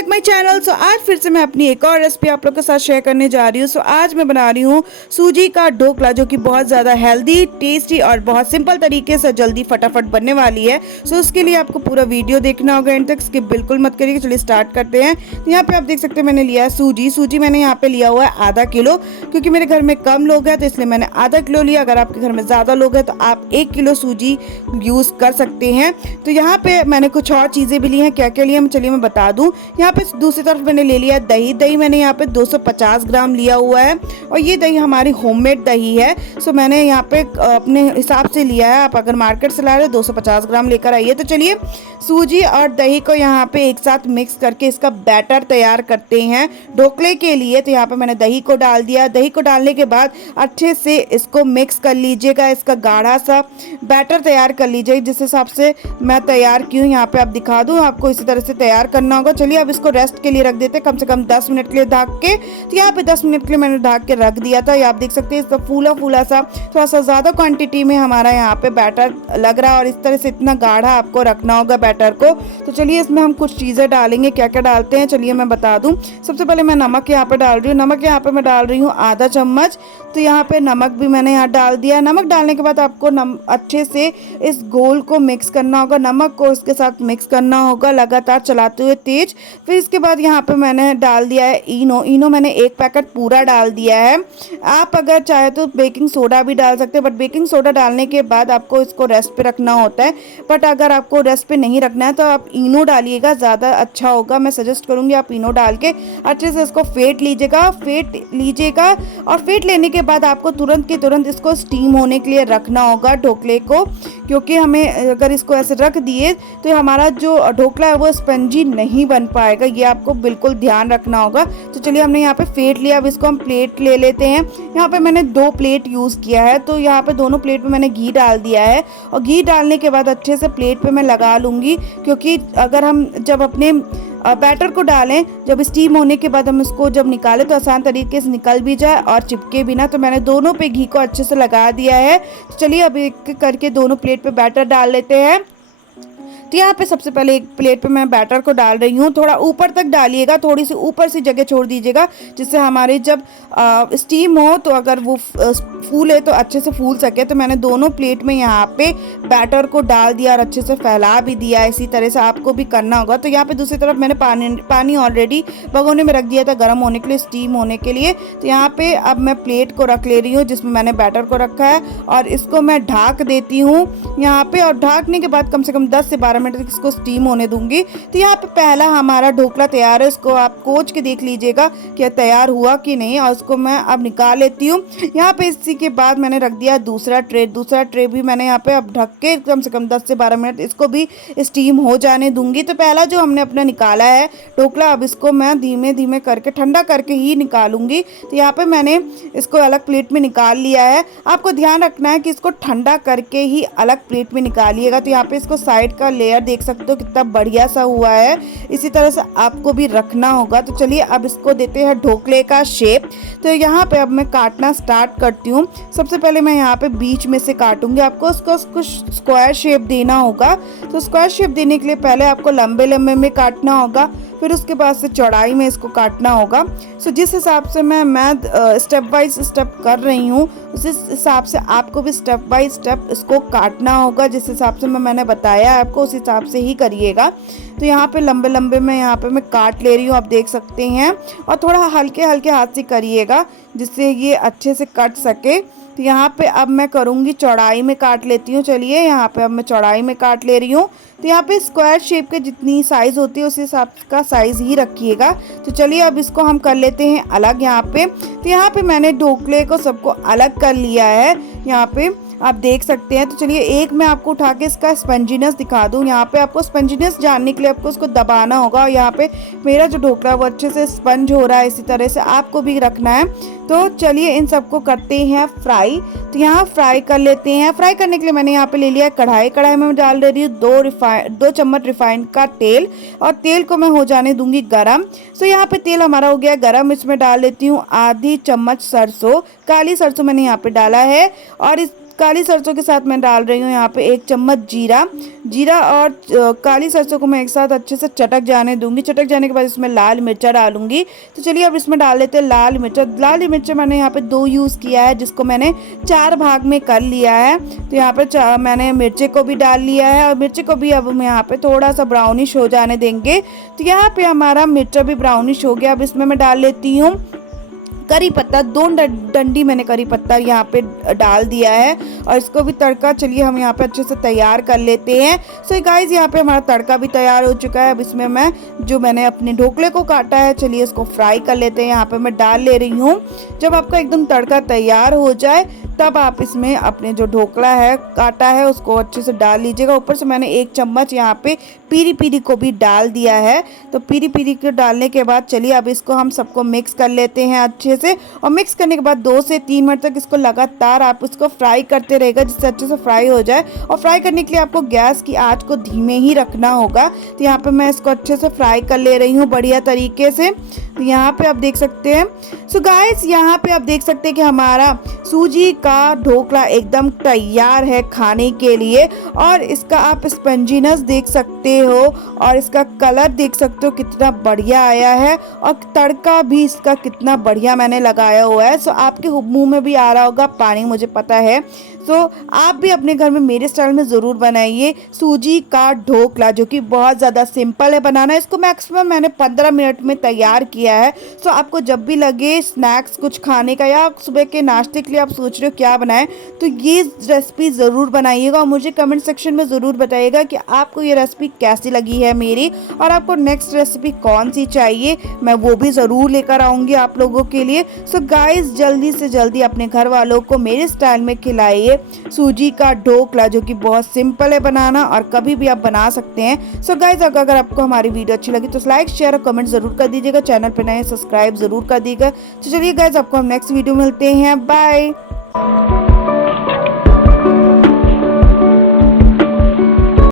Back my channel. सो आज फिर से मैं अपनी एक और रेसिपी आप लोग के साथ शेयर करने जा रही हूँ। सो आज मैं बना रही हूँ सूजी का ढोकला, जो कि बहुत ज़्यादा हेल्दी, टेस्टी और बहुत सिंपल तरीके से जल्दी फटाफट बनने वाली है। सो उसके लिए आपको पूरा वीडियो देखना होगा, एंड तक स्किप बिल्कुल मत करिए। चलिए स्टार्ट करते हैं। तो यहाँ पे आप देख सकते हैं मैंने लिया है सूजी मैंने यहाँ पे लिया हुआ है आधा किलो, क्योंकि मेरे घर में कम लोग हैं तो इसलिए मैंने आधा किलो लिया। अगर आपके घर में ज़्यादा लोग हैं तो आप 1 किलो सूजी यूज़ कर सकते हैं। तो यहाँ पे मैंने कुछ और चीज़ें भी ली हैं। क्या क्या लिया चलिए मैं बता दूँ। यहाँ पे दूसरी तरफ मैंने ले लिया दही मैंने यहाँ पे 250 ग्राम लिया हुआ है, और ये दही हमारी होममेड दही है। सो मैंने यहाँ पे अपने हिसाब से लिया है। आप अगर मार्केट से ला रहे हो 250 ग्राम लेकर आइए। तो चलिए सूजी और दही को यहाँ पे एक साथ मिक्स करके इसका बैटर तैयार करते हैं ढोकले के लिए। तो यहाँ पे मैंने दही को डाल दिया। दही को डालने के बाद अच्छे से इसको मिक्स कर लीजिएगा, इसका गाढ़ा सा बैटर तैयार कर लीजिए। जिस हिसाब से मैं तैयार की हूँ यहाँ पे आप दिखा दूँ, आपको इसी तरह से तैयार करना होगा। चलिए अब इसको रेस्ट के लिए रख देते हैं, कम से कम 10 मिनट के लिए ढक के। तो यहाँ पे 10 मिनट के लिए मैंने ढक के रख दिया था। ये आप देख सकते हैं इसका फूला फूला सा, थोड़ा सा ज़्यादा क्वांटिटी में हमारा यहाँ पे बैटर लग रहा है, और इस तरह से इतना गाढ़ा आपको रखना होगा बैटर को। तो चलिए इसमें हम कुछ चीज़ें डालेंगे। क्या क्या डालते हैं चलिए मैं बता दूँ। सबसे पहले मैं नमक यहाँ पे डाल रही हूँ। नमक यहाँ पे मैं डाल रही हूँ आधा चम्मच। तो यहाँ पे नमक भी मैंने यहाँ डाल दिया। नमक डालने के बाद आपको अच्छे से इस घोल को मिक्स करना होगा, नमक को इसके साथ मिक्स करना होगा लगातार चलाते हुए तेज। फिर इसके बाद यहाँ पे मैंने डाल दिया है इनो मैंने 1 पैकेट पूरा डाल दिया है। आप अगर चाहे तो बेकिंग सोडा भी डाल सकते हैं, बट बेकिंग सोडा डालने के बाद आपको इसको रेस्ट पे रखना होता है। बट अगर आपको रेस्ट पे नहीं रखना है तो आप इनो डालिएगा, ज़्यादा अच्छा होगा। मैं सजेस्ट करूँगी आप इनो डाल के अच्छे से इसको फेंट लीजिएगा। और फेंट लेने के बाद आपको तुरंत के तुरंत इसको स्टीम होने के लिए रखना होगा ढोकले को, क्योंकि हमें अगर इसको ऐसे रख दिए तो हमारा जो ढोकला है वो स्पंजी नहीं बन पाएगा। ये आपको बिल्कुल ध्यान रखना होगा। तो चलिए हमने यहाँ पे फेंट लिया। अब इसको हम प्लेट ले लेते हैं। यहाँ पे मैंने 2 प्लेट यूज़ किया है, तो यहाँ पे दोनों प्लेट पे मैंने घी डाल दिया है, और घी डालने के बाद अच्छे से प्लेट पे मैं लगा लूँगी, क्योंकि अगर हम जब अपने बैटर को डालें, जब स्टीम होने के बाद हम इसको जब निकालें तो आसान तरीके से निकल भी जाए और चिपके भी ना। तो मैंने दोनों पे घी को अच्छे से लगा दिया है। तो चलिए अब एक करके दोनों प्लेट पे बैटर डाल लेते हैं। तो यहाँ पे सबसे पहले एक प्लेट पे मैं बैटर को डाल रही हूँ। थोड़ा ऊपर तक डालिएगा, थोड़ी सी ऊपर सी जगह छोड़ दीजिएगा, जिससे हमारे जब स्टीम हो तो अगर वो फूले तो अच्छे से फूल सके। तो मैंने दोनों प्लेट में यहाँ पे बैटर को डाल दिया और अच्छे से फैला भी दिया। इसी तरह से आपको भी करना होगा। तो यहाँ पे दूसरी तरफ मैंने पानी ऑलरेडी भगोने में रख दिया था गर्म होने के लिए, स्टीम होने के लिए। तो यहाँ पे अब मैं प्लेट को रख ले रही हूँ जिसमें मैंने बैटर को रखा है, और इसको मैं ढक देती हूँ यहाँ पे। और ढकने के बाद कम से कम 10 से 12 मिनट तक इसको स्टीम होने दूंगी। तो यहाँ पे पहला हमारा ढोकला तैयार है। इसको आप कोच के देख लीजिएगा कि तैयार हुआ कि नहीं, और इसको मैं अब निकाल लेती हूँ। यहाँ पे इसी के बाद मैंने रख दिया दूसरा ट्रे भी मैंने यहाँ पे अब ढक के कम से कम 10 से 12 मिनट इसको भी स्टीम हो जाने दूंगी। तो पहला जो हमने अपना निकाला है ढोकला, अब इसको मैं धीमे धीमे करके ठंडा करके ही निकालूंगी। तो यहाँ पे मैंने इसको अलग प्लेट में निकाल लिया है। आपको ध्यान रखना है कि इसको ठंडा करके ही अलग प्लेट में निकालिएगा। तो यहाँ पे इसको साइड का लेयर देख सकते हो कितना बढ़िया सा हुआ है। इसी तरह से आपको भी रखना होगा। तो चलिए अब इसको देते हैं ढोकले का शेप। तो यहाँ पे अब मैं काटना स्टार्ट करती हूँ। सबसे पहले मैं यहाँ पे बीच में से काटूंगी। आपको उसको कुछ स्क्वायर शेप देना होगा। तो स्क्वायर शेप देने के लिए पहले आपको लंबे लंबे में काटना होगा, फिर उसके बाद से चौड़ाई में इसको काटना होगा। सो जिस हिसाब से मैं स्टेप बाय स्टेप कर रही हूँ, उस हिसाब से आपको भी स्टेप बाय स्टेप इसको काटना होगा। जिस हिसाब से मैंने बताया आपको उस हिसाब से ही करिएगा। तो यहाँ पे लंबे लंबे में यहाँ पे मैं काट ले रही हूँ, आप देख सकते हैं। और थोड़ा हल्के हल्के हाथ से करिएगा जिससे ये अच्छे से कट सके। तो यहाँ पे अब मैं करूँगी चौड़ाई में काट लेती हूँ। चलिए यहाँ पे अब मैं चौड़ाई में काट ले रही हूँ। तो यहाँ पे स्क्वायर शेप के जितनी साइज़ होती है उस हिसाब का साइज़ ही रखिएगा। तो चलिए अब इसको हम कर लेते हैं अलग यहाँ पे। तो यहाँ पे मैंने ढोकले को सबको अलग कर लिया है, यहाँ पे आप देख सकते हैं। तो चलिए एक मैं आपको उठा के इसका स्पंजीनेस दिखा दूँ। यहाँ पे आपको स्पंजीनेस जानने के लिए आपको उसको दबाना होगा। यहाँ पे मेरा जो ढोकला है वो अच्छे से स्पंज हो रहा है। इसी तरह से आपको भी रखना है। तो चलिए इन सबको करते हैं फ्राई। तो यहाँ फ्राई कर लेते हैं। फ्राई करने के लिए मैंने यहाँ पे ले लिया कढ़ाई में मैं डाल दे रही हूँ 2 चम्मच रिफाइंड का तेल, और तेल को मैं हो जाने दूंगी गरम। तो यहाँ पे तेल हमारा हो गया गरम। इसमें डाल लेती हूँ आधी चम्मच सरसों, काली सरसों मैंने यहाँ पे डाला है। और इस काली सरसों के साथ मैं डाल रही हूँ यहाँ पे 1 चम्मच जीरा और काली सरसों को मैं एक साथ अच्छे से चटक जाने दूंगी। चटक जाने के बाद इसमें लाल मिर्चा डालूंगी। तो चलिए अब इसमें डाल लेते हैं लाल मिर्चा। लाल मिर्चा मैंने यहाँ पे 2 यूज़ किया है, जिसको मैंने 4 भाग में कर लिया है। तो यहाँ पे मैंने मिर्चे को भी डाल लिया है और मिर्चे को भी अब हम यहाँ पे थोड़ा सा ब्राउनिश हो जाने देंगे। तो यहाँ पे हमारा मिर्चा भी ब्राउनिश हो गया। अब इसमें मैं डाल लेती हूँ करी पत्ता। 2 डंडी मैंने करी पत्ता यहाँ पे डाल दिया है और इसको भी तड़का चलिए हम यहाँ पे अच्छे से तैयार कर लेते हैं। सो गाइस यहाँ पे हमारा तड़का भी तैयार हो चुका है। अब इसमें मैंने अपने ढोकले को काटा है, चलिए इसको फ्राई कर लेते हैं। यहाँ पे मैं डाल ले रही हूँ। जब आपका एकदम तड़का तैयार हो जाए तब आप इसमें अपने जो ढोकला है काटा है उसको अच्छे से डाल लीजिएगा। ऊपर से मैंने 1 चम्मच यहाँ पे पीरी पीरी को भी डाल दिया है। तो पीरी पीरी को डालने के बाद चलिए अब इसको हम सबको मिक्स कर लेते हैं अच्छे से। और मिक्स करने के बाद 2 से 3 मिनट तक इसको लगातार आप उसको फ्राई करते रहेगा, जिससे अच्छे से फ्राई हो जाए। और फ्राई करने के लिए आपको गैस की आंच को धीमे ही रखना होगा। तो यहाँ पे मैं इसको अच्छे से फ्राई कर ले रही हूँ बढ़िया तरीके से। तो यहाँ पे आप देख सकते हैं। सो गाइस यहाँ पे आप देख सकते हैं कि हमारा सूजी का ढोकला एकदम तैयार है खाने के लिए। और इसका आप स्पंजीनेस देख सकते हो और इसका कलर देख सकते हो कितना बढ़िया आया है और तड़का भी इसका कितना बढ़िया मैंने लगाया हुआ है। सो आपके मुंह में भी आ रहा होगा पानी, मुझे पता है। सो आप भी अपने घर में मेरे स्टाइल में ज़रूर बनाइए सूजी का ढोकला, जो कि बहुत ज़्यादा सिंपल है बनाना। इसको मैक्सिमम मैंने 15 मिनट में तैयार किया है। सो आपको जब भी लगे स्नैक्स कुछ खाने का या सुबह के नाश्ते के लिए आप सोच रहे हो क्या बनाएं, तो ये रेसिपी ज़रूर बनाइएगा और मुझे कमेंट सेक्शन में ज़रूर बताइएगा कि आपको ये रेसिपी कैसी लगी है मेरी, और आपको नेक्स्ट रेसिपी कौन सी चाहिए, मैं वो भी ज़रूर लेकर आऊँगी आप लोगों के लिए। सो गाइस जल्दी से जल्दी अपने घर वालों को मेरे स्टाइल में खिलाइए सूजी का ढोकला, जो कि बहुत सिंपल है बनाना और कभी भी आप बना सकते हैं। सो गाइस अगर आपको हमारी वीडियो अच्छी लगी तो लाइक शेयर और कमेंट जरूर कर दीजिएगा। चैनल पे नए सब्सक्राइब जरूर कर दीजिएगा। तो चलिए गाइस आपको हम नेक्स्ट वीडियो मिलते हैं। बाय।